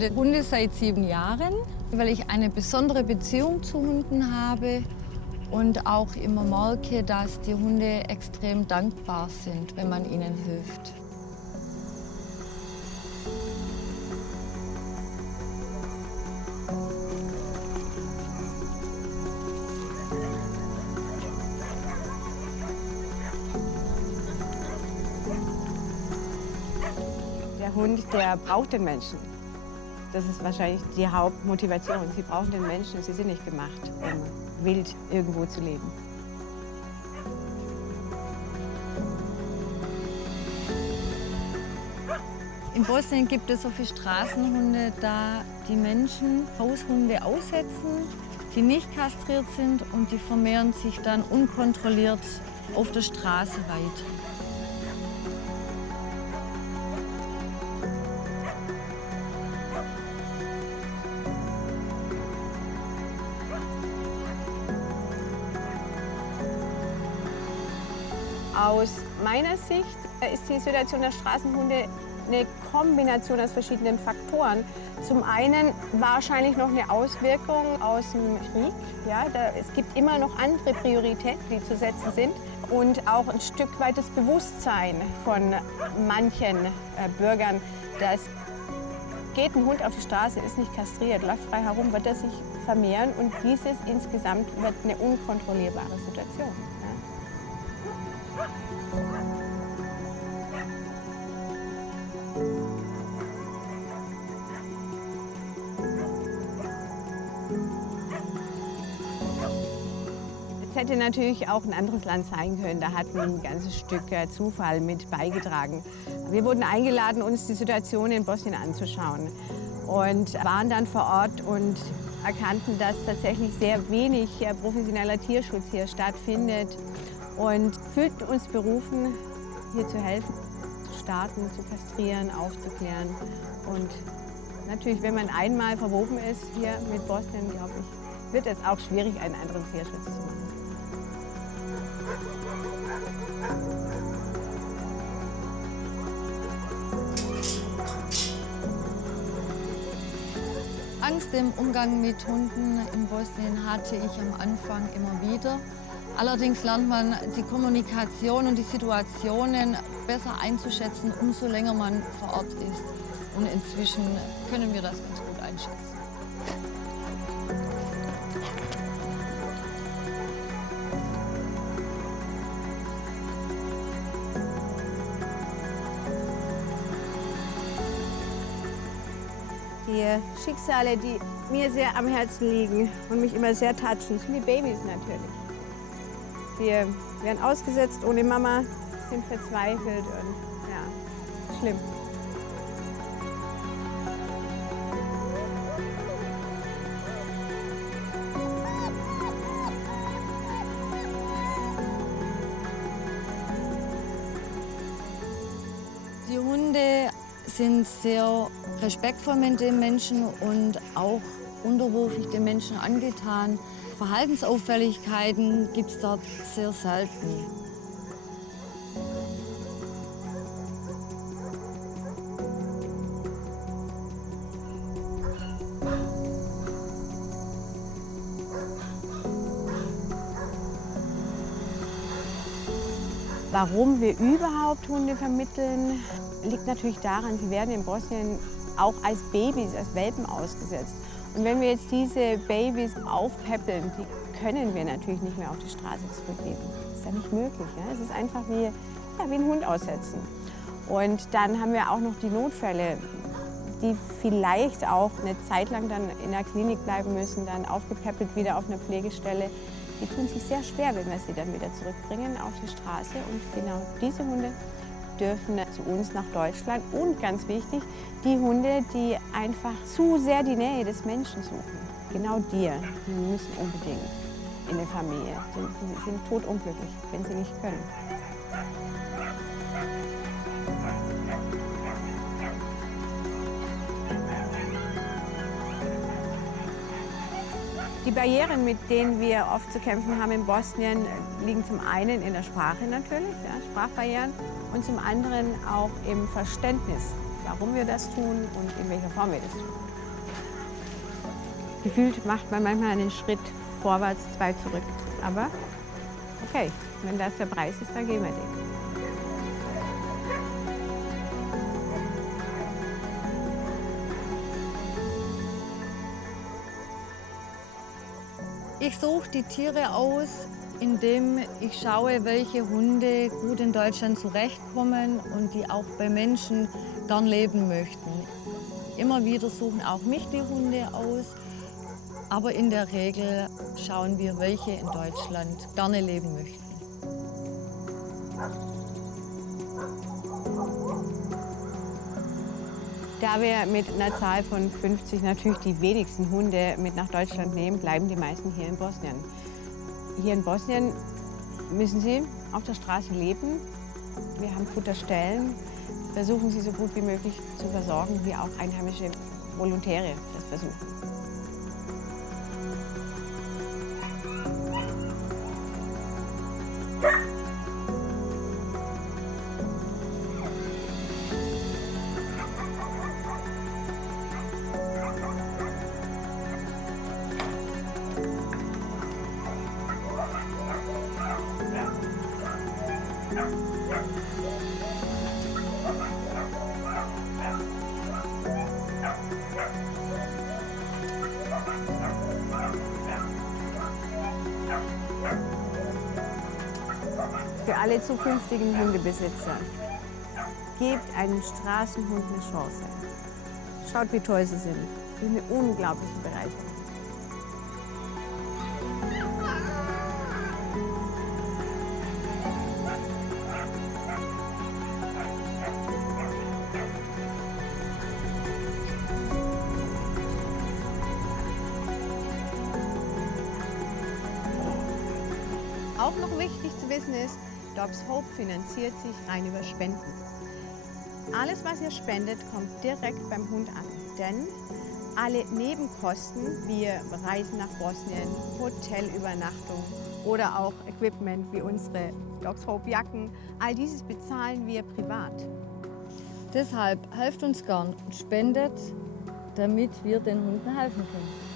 ja die Hunde seit 7 Jahren, weil ich eine besondere Beziehung zu Hunden habe und auch immer merke, dass die Hunde extrem dankbar sind, wenn man ihnen hilft. Der Hund, der braucht den Menschen. Das ist wahrscheinlich die Hauptmotivation. Sie brauchen den Menschen, sie sind nicht gemacht, um wild irgendwo zu leben. In Bosnien gibt es so viele Straßenhunde, da die Menschen Haushunde aussetzen, die nicht kastriert sind und die vermehren sich dann unkontrolliert auf der Straße weiter. Aus meiner Sicht ist die Situation der Straßenhunde eine Kombination aus verschiedenen Faktoren. Zum einen wahrscheinlich noch eine Auswirkung aus dem Krieg. Ja, es gibt immer noch andere Prioritäten, die zu setzen sind. Und auch ein Stück weit das Bewusstsein von manchen Bürgern, dass geht ein Hund auf die Straße, ist nicht kastriert, läuft frei herum, wird er sich vermehren. Und dieses insgesamt wird eine unkontrollierbare Situation. Ja. Es hätte natürlich auch ein anderes Land sein können. Da hat ein ganzes Stück Zufall mit beigetragen. Wir wurden eingeladen, uns die Situation in Bosnien anzuschauen und waren dann vor Ort und erkannten, dass tatsächlich sehr wenig professioneller Tierschutz hier stattfindet und fühlten uns berufen, hier zu helfen, zu starten, zu kastrieren, aufzuklären. Und natürlich, wenn man einmal verwoben ist hier mit Bosnien, glaube ich, wird es auch schwierig, einen anderen Tierschutz zu machen. Angst im Umgang mit Hunden in Bosnien hatte ich am Anfang immer wieder. Allerdings lernt man die Kommunikation und die Situationen besser einzuschätzen, umso länger man vor Ort ist. Und inzwischen können wir das ganz gut einschätzen. Die Schicksale, die mir sehr am Herzen liegen und mich immer sehr touchen, sind die Babys natürlich. Die werden ausgesetzt ohne Mama, sind verzweifelt und ja, schlimm. Die Hunde sind sehr respektvoll mit den Menschen und auch unterwürfig den Menschen angetan. Verhaltensauffälligkeiten gibt es dort sehr selten. Warum wir überhaupt Hunde vermitteln, liegt natürlich daran, sie werden in Bosnien auch als Babys, als Welpen ausgesetzt. Und wenn wir jetzt diese Babys aufpäppeln, die können wir natürlich nicht mehr auf die Straße zurückgeben. Das ist ja nicht möglich. Ja? Es ist einfach wie einen Hund aussetzen. Und dann haben wir auch noch die Notfälle, die vielleicht auch eine Zeit lang dann in der Klinik bleiben müssen, dann aufgepäppelt wieder auf einer Pflegestelle. Die tun sich sehr schwer, wenn wir sie dann wieder zurückbringen auf die Straße. Und genau diese Hunde dürfen zu uns nach Deutschland. Und ganz wichtig, die Hunde, die einfach zu sehr die Nähe des Menschen suchen. Genau die müssen unbedingt in eine Familie. Die sind todunglücklich, wenn sie nicht können. Die Barrieren, mit denen wir oft zu kämpfen haben in Bosnien, liegen zum einen in der Sprache natürlich, ja, Sprachbarrieren, und zum anderen auch im Verständnis, warum wir das tun und in welcher Form wir das tun. Gefühlt macht man manchmal einen Schritt vorwärts, 2 zurück. Aber okay, wenn das der Preis ist, dann gehen wir den. Ich suche die Tiere aus, indem ich schaue, welche Hunde gut in Deutschland zurechtkommen und die auch bei Menschen gern leben möchten. Immer wieder suchen auch mich die Hunde aus, aber in der Regel schauen wir, welche in Deutschland gerne leben möchten. Da wir mit einer Zahl von 50 natürlich die wenigsten Hunde mit nach Deutschland nehmen, bleiben die meisten hier in Bosnien. Hier in Bosnien müssen sie auf der Straße leben. Wir haben Futterstellen, versuchen sie so gut wie möglich zu versorgen, wie auch einheimische Volontäre das versuchen. Für alle zukünftigen Hundebesitzer, gebt einem Straßenhund eine Chance. Schaut, wie toll sie sind. Sie sind eine unglaubliche Bereicherung. Auch noch wichtig zu wissen ist, Dogs Hope finanziert sich rein über Spenden. Alles, was ihr spendet, kommt direkt beim Hund an. Denn alle Nebenkosten, wie Reisen nach Bosnien, Hotelübernachtung oder auch Equipment wie unsere Dogs Hope Jacken, all dieses bezahlen wir privat. Deshalb helft uns gern und spendet, damit wir den Hunden helfen können.